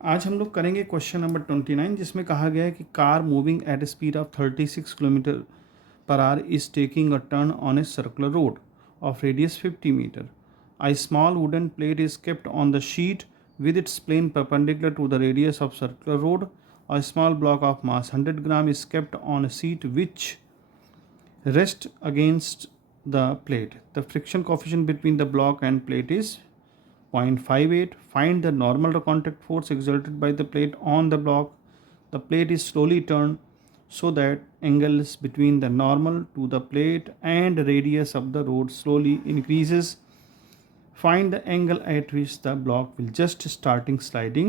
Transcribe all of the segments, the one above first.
आज हम लोग करेंगे क्वेश्चन नंबर 29 जिसमें कहा गया है कि car moving at speed of 36 kilometre per hour is taking a turn on a circular road of radius 50 metre. A small wooden plate is kept on the sheet with its plane perpendicular to the radius of circular road. A small block of mass 100 gram is kept on a seat which rests against the plate. The friction coefficient between the block and plate is 0.58. Find the normal contact force exerted by the plate on the block. The plate is slowly turned so that angles between the normal to the plate and radius of the road slowly increases. Find the angle at which the block will just start sliding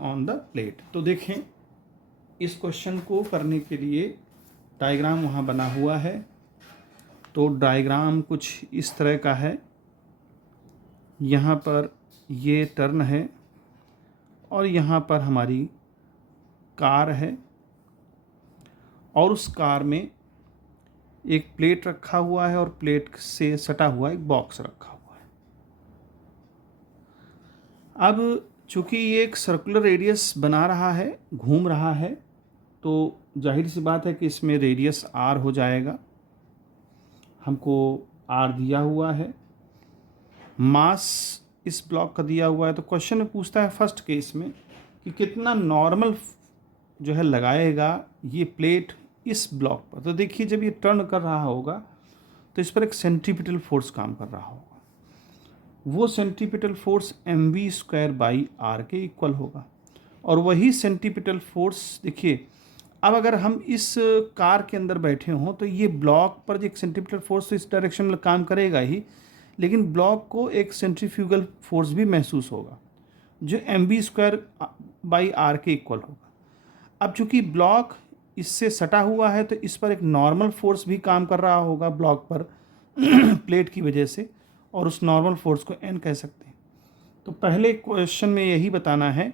on the plate. तो देखें इस question को करने के लिए diagram वहाँ बना हुआ है. तो डायग्राम कुछ इस तरह का है. यहाँ पर ये टर्न है और यहाँ पर हमारी कार है और उस कार में एक प्लेट रखा हुआ है और प्लेट से सटा हुआ एक बॉक्स रखा हुआ है. अब चूंकि ये एक सर्कुलर रेडियस बना रहा है, घूम रहा है, तो जाहिर सी बात है कि इसमें रेडियस आर हो जाएगा. हमको आर दिया हुआ है, मास इस ब्लॉक का दिया हुआ है. तो क्वेश्चन में पूछता है फर्स्ट केस में कि कितना नॉर्मल जो है लगाएगा ये प्लेट इस ब्लॉक पर. तो देखिए जब ये टर्न कर रहा होगा तो इस पर एक सेंट्रीपिटल फोर्स काम कर रहा होगा. वो सेंट्रीपिटल फोर्स mv²/r के इक्वल होगा. और वही सेंट्रीपिटल फोर्स देखिए, अब अगर हम इस कार के अंदर बैठे हों तो ये ब्लॉक पर जो एक सेंट्रीपिटल फोर्स तो इस डायरेक्शन में काम करेगा ही, लेकिन ब्लॉक को एक सेंट्रीफ्यूगल फोर्स भी महसूस होगा जो mv²/r के इक्वल होगा. अब चूंकि ब्लॉक इससे सटा हुआ है तो इस पर एक नॉर्मल फोर्स भी काम कर रहा होगा ब्लॉक पर प्लेट की वजह से, और उस नॉर्मल फोर्स को n कह सकते हैं. तो पहले क्वेश्चन में यही बताना है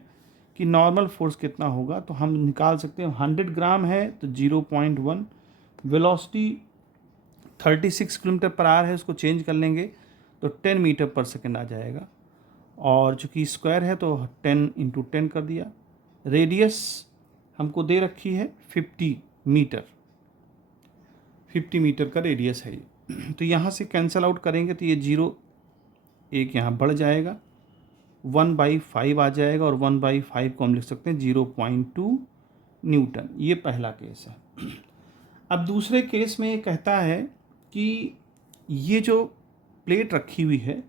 कि नॉर्मल फोर्स कितना होगा. तो हम निकाल सकते हैं 100 ग्राम है तो 0.1, वेलोसिटी 36 किलोमीटर पर आवर है, उसको चेंज कर लेंगे तो 10 मीटर पर सेकेंड आ जाएगा. और चूँकि स्क्वायर है तो 10 × 10 कर दिया. रेडियस हमको दे रखी है 50 मीटर, 50 मीटर का रेडियस है ये. तो यहाँ से कैंसल आउट करेंगे तो ये 0 एक यहाँ बढ़ जाएगा, 1/5 आ जाएगा और 1/5 को हम लिख सकते हैं 0.2 न्यूटन. ये पहला केस है. अब दूसरे केस में ये कहता है कि ये जो प्लेट रखी हुई है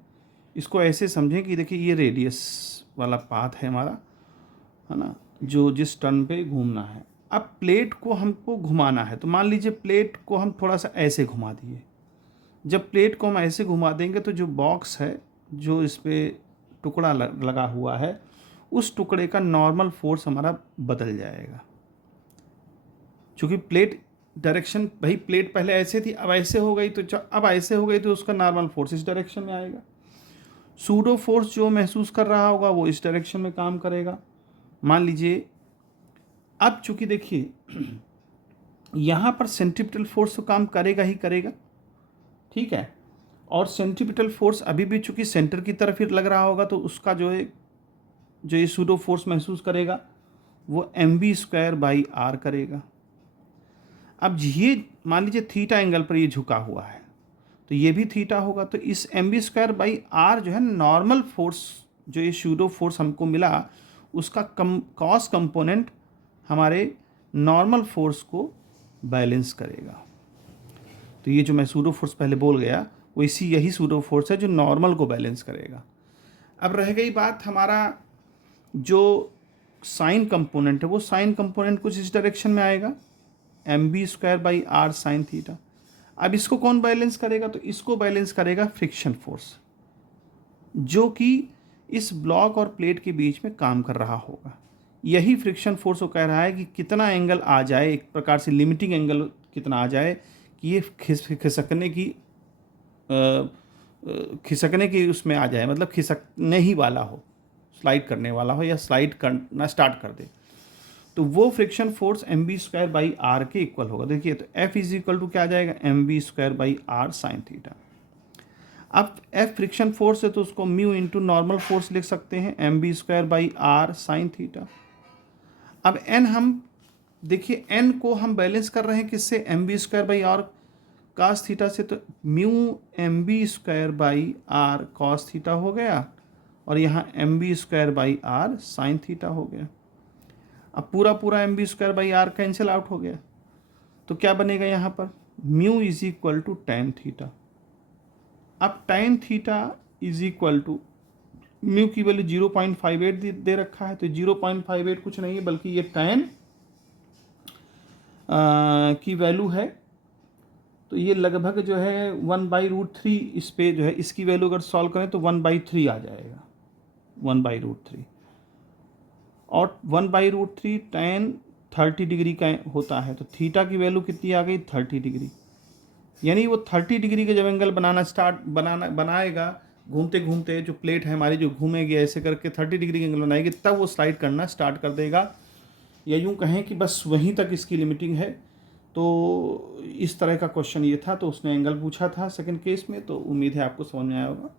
इसको ऐसे समझें कि देखिए ये रेडियस वाला पाथ है हमारा, है ना, जो जिस टर्न पे घूमना है. अब प्लेट को हमको घुमाना है. तो मान लीजिए प्लेट को हम थोड़ा सा ऐसे घुमा दिए. जब प्लेट को हम ऐसे घुमा देंगे तो जो बॉक्स है, जो इस पर टुकड़ा लगा हुआ है, उस टुकड़े का नॉर्मल फोर्स हमारा बदल जाएगा. चूँकि प्लेट डायरेक्शन, भाई प्लेट पहले ऐसे थी अब ऐसे हो गई, तो अब ऐसे हो गई तो उसका नॉर्मल फोर्स इस डायरेक्शन में आएगा. सूडो फोर्स जो महसूस कर रहा होगा वो इस डायरेक्शन में काम करेगा. मान लीजिए अब चूंकि देखिए यहाँ पर सेंट्रीपिटल फोर्स तो काम करेगा ही करेगा, ठीक है. और सेंट्रीपिटल फोर्स अभी भी चूंकि सेंटर की तरफ ही लग रहा होगा तो उसका जो है जो ये सूडो फोर्स महसूस करेगा वो mv²/r करेगा. अब ये मान लीजिए थीटा एंगल पर ये झुका हुआ है तो ये भी थीटा होगा. तो इस mv²/r जो है नॉर्मल फोर्स, जो ये सूडो फोर्स हमको मिला, उसका कॉस कंपोनेंट हमारे नॉर्मल फोर्स को बैलेंस करेगा. तो ये जो मैं सूडो फोर्स पहले बोल गया वो यही सूडो फोर्स है जो नॉर्मल को बैलेंस करेगा. अब रह गई बात हमारा जो साइन कंपोनेंट है, वो साइन कंपोनेंट कुछ इस डायरेक्शन में आएगा, mv²/r साइन थीटा. अब इसको कौन बैलेंस करेगा? तो इसको बैलेंस करेगा फ्रिक्शन फोर्स, जो कि इस ब्लॉक और प्लेट के बीच में काम कर रहा होगा. यही फ्रिक्शन फोर्स को कह रहा है कि कितना एंगल आ जाए, एक प्रकार से लिमिटिंग एंगल कितना आ जाए कि ये खिसकने की उसमें आ जाए, मतलब खिसकने ही वाला हो, स्लाइड करने वाला हो या स्लाइड करना स्टार्ट कर दे. तो वो फ्रिक्शन फोर्स mv²/r के इक्वल होगा. देखिए तो F इज इक्वल टू क्या आ जाएगा, mv²/r साइन थीटा. अब एफ फ्रिक्शन फोर्स है तो उसको म्यू इंटू नॉर्मल फोर्स लिख सकते हैं, M B square by are sine theta. अब एन हम देखिए, एन को हम बैलेंस कर रहे हैं किससे, m B square by r cos theta से, तो mu m B square by r cos theta हो गया और यहाँ m B square by are sine theta हो गया। अब पूरा पूरा m B square by r cancel out हो गया, तो क्या बनेगा यहाँ पर, mu is equal to tan theta. अब tan theta is equal to mu की वैल्यू 0.58 दे रखा है, तो 0.58 कुछ नहीं है बल्कि ये टेन की वैल्यू है, तो ये लगभग जो है 1/√3, इस पे जो है इसकी वैल्यू अगर सॉल्व करें तो 1/3 आ जाएगा, 1/√3। और 1/√3 tan 30 डिग्री का होता है, तो थीटा की वैल्यू कितनी आ गई, 30 डिग्री। यानी वो 30 डिग्री के जब एंगल बनाएगा, घूमते घूमते जो प्लेट है हमारी जो घूमेगी ऐसे करके 30 डिग्री के एंगल बनाएगी, तब वो स्लाइड करना स्टार्ट कर देगा। या यूँ कहें कि बस वहीं तक इसकी लिमिटिंग है। तो इस तरह का क्वेश्चन ये था, तो उसने एंगल पूछा था सेकंड केस में, तो उम्मीद है आपको समझ में आया होगा।